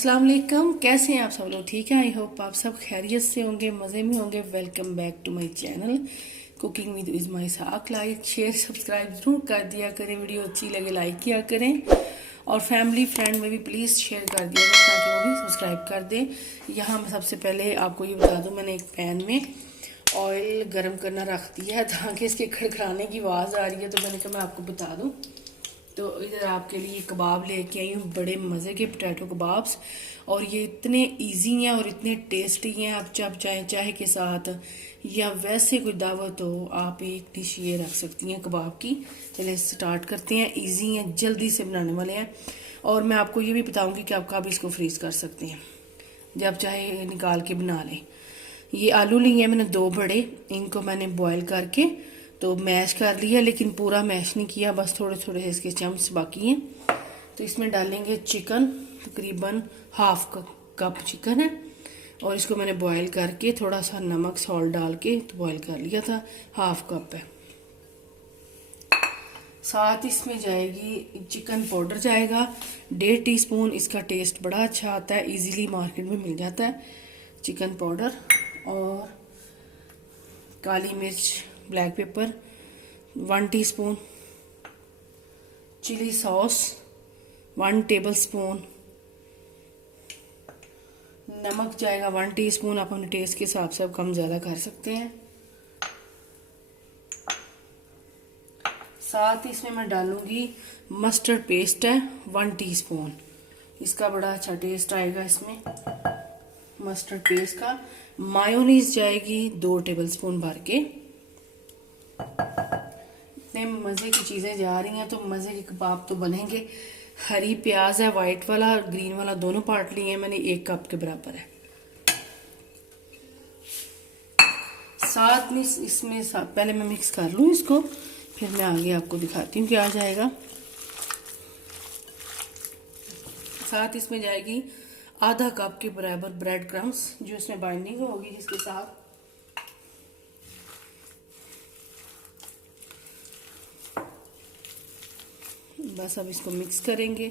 अस्सलाम वालेकुम। कैसे हैं आप सब लोग? ठीक है। आई होप आप सब खैरियत से होंगे, मज़े में होंगे। Welcome back to my channel cooking with Izma Ishaq. Like share subscribe जरूर कर दिया करें। वीडियो अच्छी लगे लाइक किया करें और फैमिली फ्रेंड में भी प्लीज़ शेयर कर दिया करें ताकि वो भी सब्सक्राइब कर दें। यहाँ मैं सबसे पहले आपको ये बता दूँ, मैंने एक पैन में ऑयल गर्म करना रख दिया है ताकि इसके खड़खड़ाने की आवाज़ आ रही है, तो मैंने कहा मैं आपको बता दूँ। तो इधर आपके लिए कबाब लेके आई हूँ, बड़े मज़े के पोटैटो कबाब्स। और ये इतने इजी हैं और इतने टेस्टी हैं। आप जब चाहे चाय के साथ या वैसे कोई दावत हो, आप एक डिश ये रख सकती हैं कबाब की। चलिए स्टार्ट करते हैं। इजी हैं, जल्दी से बनाने वाले हैं। और मैं आपको ये भी बताऊंगी कि आप कब इसको फ्रीज कर सकते हैं, जब चाहे निकाल के बना लें। ये आलू लिए हैं मैंने 2 बड़े, इनको मैंने बॉयल करके तो मैश कर लिया, लेकिन पूरा मैश नहीं किया, बस थोड़े थोड़े इसके चम्स बाकी हैं। तो इसमें डालेंगे चिकन, तकरीबन हाफ कप चिकन है और इसको मैंने बॉयल करके थोड़ा सा नमक सॉल्ट डाल के तो बॉयल कर लिया था, हाफ कप है। साथ इसमें जाएगी चिकन पाउडर, जाएगा 1.5 टीस्पून। इसका टेस्ट बड़ा अच्छा आता है, इजीली मार्केट में मिल जाता है चिकन पाउडर। और काली मिर्च, black pepper 1 teaspoon, chilli sauce 1 tablespoon, नमक जाएगा 1 टीस्पून। आप अपने टेस्ट के हिसाब से कम ज़्यादा कर सकते हैं। साथ ही इसमें मैं डालूंगी मस्टर्ड पेस्ट है 1 टीस्पून। इसका बड़ा अच्छा टेस्ट आएगा इसमें मस्टर्ड पेस्ट का। मायोनीज जाएगी 2 टेबलस्पून भर के। इतने मज़े की चीज़ें जा रही हैं तो मज़े के कबाब तो बनेंगे। हरी प्याज है, वाइट वाला और ग्रीन वाला दोनों पार्ट लिए हैं मैंने, 1 कप के बराबर है। साथ में इसमें पहले मैं मिक्स कर लूँ इसको, फिर मैं आगे आपको दिखाती हूँ क्या जाएगा। साथ इसमें जाएगी आधा कप के बराबर ब्रेड क्रम्स, जो इसमें बाइंडिंग होगी जिसके साथ। बस अब इसको मिक्स करेंगे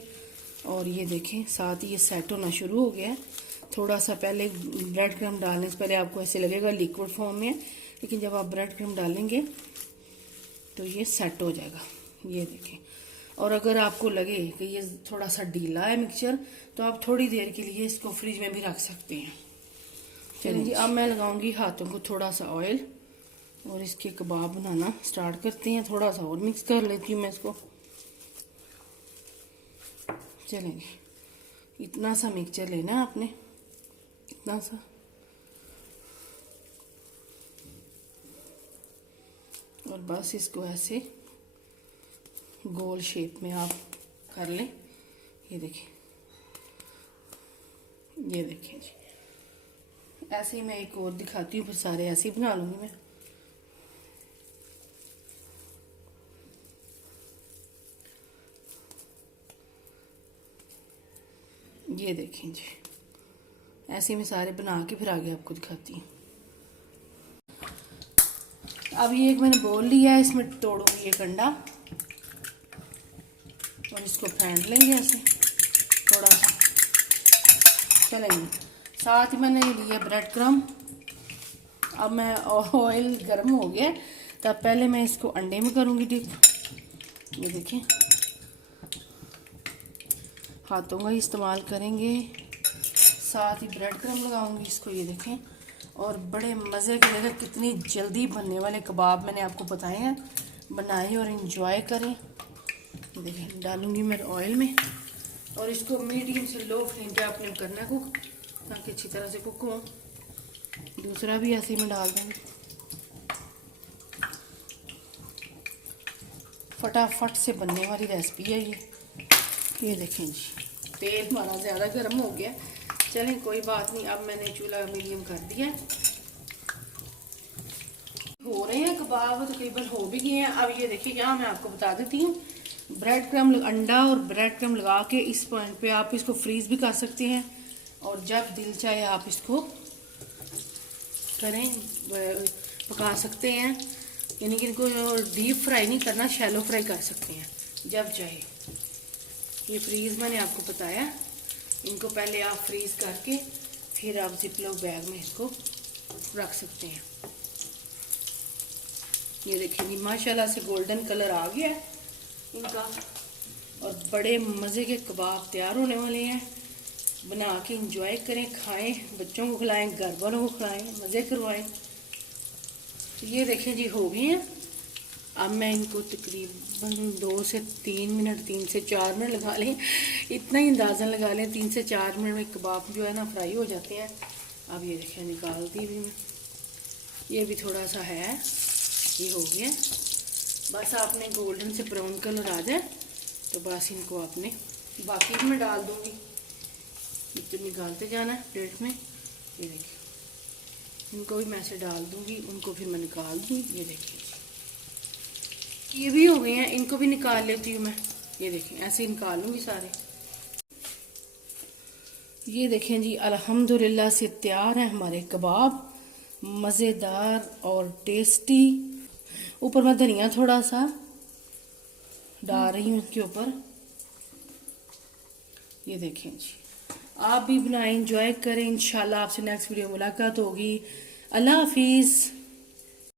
और ये देखें साथ ही ये सेट होना शुरू हो गया है। थोड़ा सा पहले ब्रेड क्रम्ब डालने से पहले आपको ऐसे लगेगा लिक्विड फॉर्म में, लेकिन जब आप ब्रेड क्रम्ब डालेंगे तो ये सेट हो जाएगा, ये देखें। और अगर आपको लगे कि ये थोड़ा सा ढीला है मिक्सचर, तो आप थोड़ी देर के लिए इसको फ्रिज में भी रख सकते हैं। चलिए जी, अब मैं लगाऊंगी हाथों को थोड़ा सा ऑयल और इसके कबाब बनाना स्टार्ट करते हैं। थोड़ा सा और मिक्स कर लेती हूँ मैं इसको। चलेंगे, इतना सा मिक्सचर लेना है आपने, इतना सा। और बस इसको ऐसे गोल शेप में आप कर लें। ये देखिए, ये देखिए जी, ऐसे ही मैं एक और दिखाती हूँ, फिर सारे ऐसे ही बना लूँगी मैं। ये देखें जी, ऐसे मैं सारे बना के फिर आगे आपको दिखाती हूँ। अब ये एक मैंने बोल लिया है, इसमें तोड़ूंगी ये कंडा और इसको फेंट लेंगे ऐसे थोड़ा सा। चलेंगे, साथ ही मैंने ये लिया ब्रेड क्रम्ब। अब मैं ऑयल गर्म हो गया, तब पहले मैं इसको अंडे में करूँगी डिप। ये देखें, हाथों का ही इस्तेमाल करेंगे। साथ ही ब्रेड क्रम्ब लगाऊंगी इसको, ये देखें। और बड़े मज़े के जगह कितनी जल्दी बनने वाले कबाब मैंने आपको बताए हैं, बनाएं और इंजॉय करें। ये देखें, डालूंगी मैं ऑयल में और इसको मीडियम से लो फ्लेम पे आपने करना कुक, ताकि अच्छी तरह से कुक हो। दूसरा भी ऐसे ही मैं डाल दूँगी। फटाफट से बनने वाली रेसिपी है ये। ये देखें जी, तेल हमारा ज़्यादा गर्म हो गया। चलें कोई बात नहीं, अब मैंने चूल्हा मीडियम कर दिया। हो रहे हैं कबाब, तकरीबन हो भी गए हैं। अब ये देखिए, यहाँ मैं आपको बता देती हूँ, ब्रेड क्रम्ब, अंडा और ब्रेड क्रम्ब लगा के इस पॉइंट पे आप इसको फ्रीज भी कर सकते हैं और जब दिल चाहे आप इसको करें, पका सकते हैं। यानी कि इनको डीप फ्राई नहीं करना, शैलो फ्राई कर सकते हैं जब चाहे। ये फ्रीज मैंने आपको बताया इनको पहले आप फ्रीज करके फिर आप जिपलॉक बैग में इसको रख सकते हैं। ये देखिए जी माशाल्लाह से गोल्डन कलर आ गया है इनका और बड़े मज़े के कबाब तैयार होने वाले हैं। बना के इंजॉय करें, खाएं, बच्चों को खिलाएं, घर वालों को खिलाएं, मज़े करवाएं। तो ये देखें जी हो गए हैं। अब मैं इनको तकरीबन 2 से 3 मिनट, 3 से 4 मिनट लगा लें, इतना ही अंदाज़न लगा लें। 3 से 4 मिनट में कबाब जो है ना फ्राई हो जाते हैं। अब ये देखें निकाल दी भी मैं, ये भी थोड़ा सा है, ये हो गया। बस आपने गोल्डन से ब्राउन कलर आ जाए तो बस इनको आपने बाकी में डाल दूँगी, तो निकालते जाना है प्लेट में। ये देखिए इनको भी मैं ऐसे डाल दूँगी, उनको फिर मैं निकाल दूँ। ये देखिए ये भी हो गए हैं, इनको भी निकाल लेती हूँ मैं। ये देखें ऐसे निकाल लूँगी सारे। ये देखें जी अल्हम्दुलिल्लाह से तैयार है हमारे कबाब, मज़ेदार और टेस्टी। ऊपर मैं धनिया थोड़ा सा डाल रही हूँ इसके ऊपर। ये देखें जी आप भी बनाएं, इंजॉय करें। इंशाल्लाह आपसे नेक्स्ट वीडियो मुलाकात होगी। अल्लाह हाफिज़।